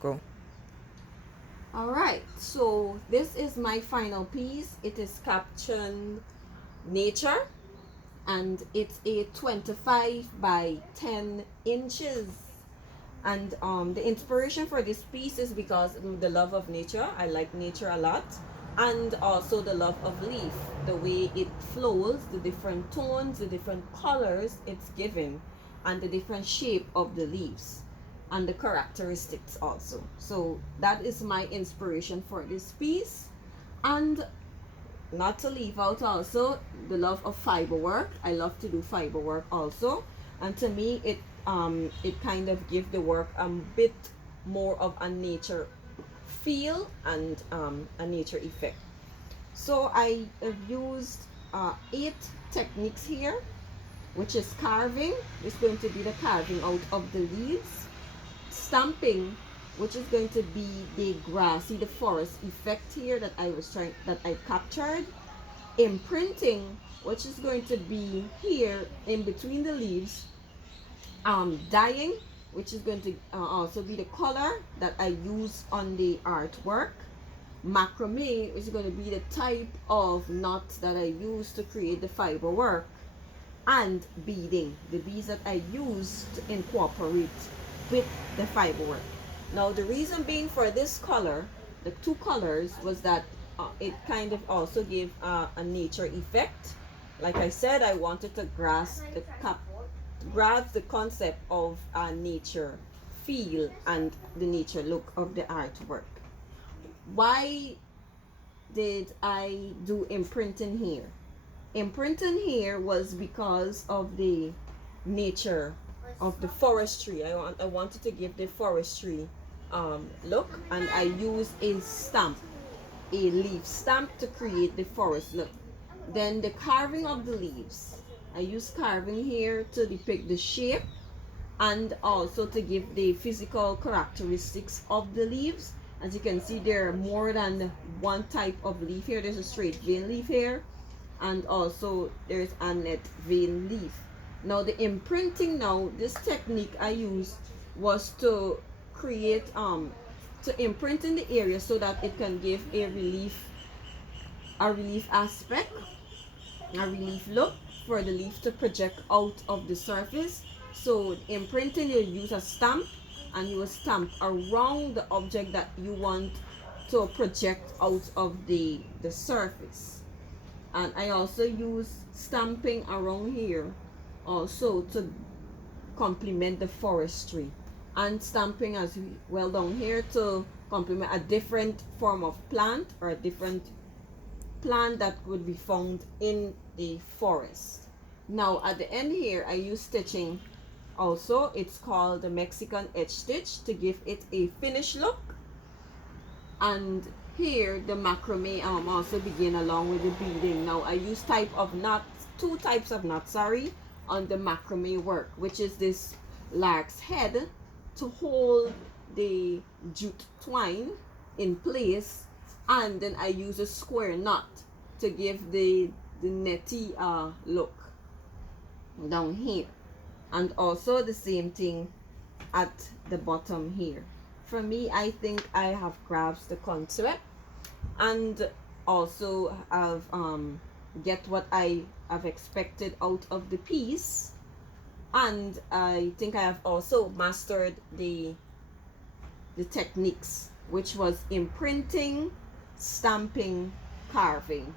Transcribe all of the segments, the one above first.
Go. All right, so this is my final piece. It is captioned Nature, and it's a 25 by 10 inches. And the inspiration for this piece is because the love of nature. I like nature a lot. And also the love of leaf, the way it flows, the different tones, the different colors it's given, and the different shape of the leaves, and the characteristics also. So that is my inspiration for this piece. And not to leave out also the love of fiber work. I love to do fiber work also, and to me it kind of gives the work a bit more of a nature feel and a nature effect. So I have used 8 techniques here, which is carving. It's going to be the carving out of the leaves, stamping, which is going to be the grassy, the forest effect here that I captured, imprinting, which is going to be here in between the leaves, dyeing, which is going to also be the color that I use on the artwork, macrame, which is going to be the type of knots that I use to create the fiber work, and beading, the beads that I use to incorporate with the fiber work. Now the reason being for this color, the two colors, was that it kind of also gave a nature effect. Like I said, I wanted to grasp the concept of nature feel and the nature look of the artwork. Why did I do imprinting here? Imprinting here was because of the nature of the forestry. I wanted to give the forestry look, and I used a stamp, a leaf stamp, to create the forest look. Then the carving of the leaves. I use carving here to depict the shape and also to give the physical characteristics of the leaves. As you can see, there are more than one type of leaf here. There's a straight vein leaf here, and also there's a net vein leaf. Now the imprinting, now this technique I used was to create to imprint in the area so that it can give a relief aspect, a relief look for the leaf to project out of the surface. So imprinting, you use a stamp, and you will stamp around the object that you want to project out of the surface. And I also use stamping around here also to complement the forestry, and stamping as well down here to complement a different form of plant, or a different plant that would be found in the forest. Now at the end here I use stitching also. It's called the Mexican edge stitch to give it a finished look. And here the macrame also begin along with the beading. Now I use two types of knots, sorry, on the macrame work, which is this lark's head to hold the jute twine in place, and then I use a square knot to give the netty look down here, and also the same thing at the bottom here. For me, I think I have grasped the concept, and also have get what I have expected out of the piece. And I think I have also mastered the techniques, which was imprinting, stamping, carving.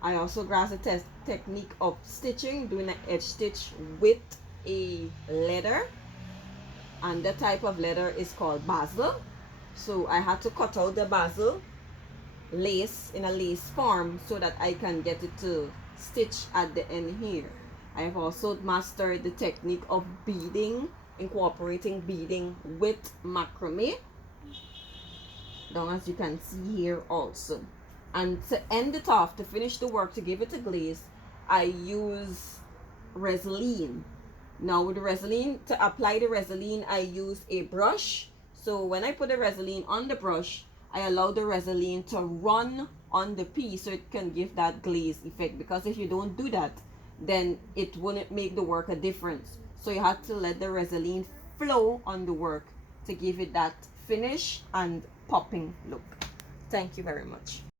I also grasped the technique of stitching, doing an edge stitch with a leather, and the type of leather is called basil. So I had to cut out the basil lace in a lace form so that I can get it to stitch at the end here. I have also mastered the technique of beading, incorporating beading with macrame, down as you can see here also. And to end it off, to finish the work, to give it a glaze, I use Resin. Now with the Resin, to apply the Resin, I use a brush. So when I put the Resin on the brush, I allow the Resin to run on the piece so it can give that glaze effect. Because if you don't do that, then it wouldn't make the work a difference. So you have to let the Resin flow on the work to give it that finish and popping look. Thank you very much.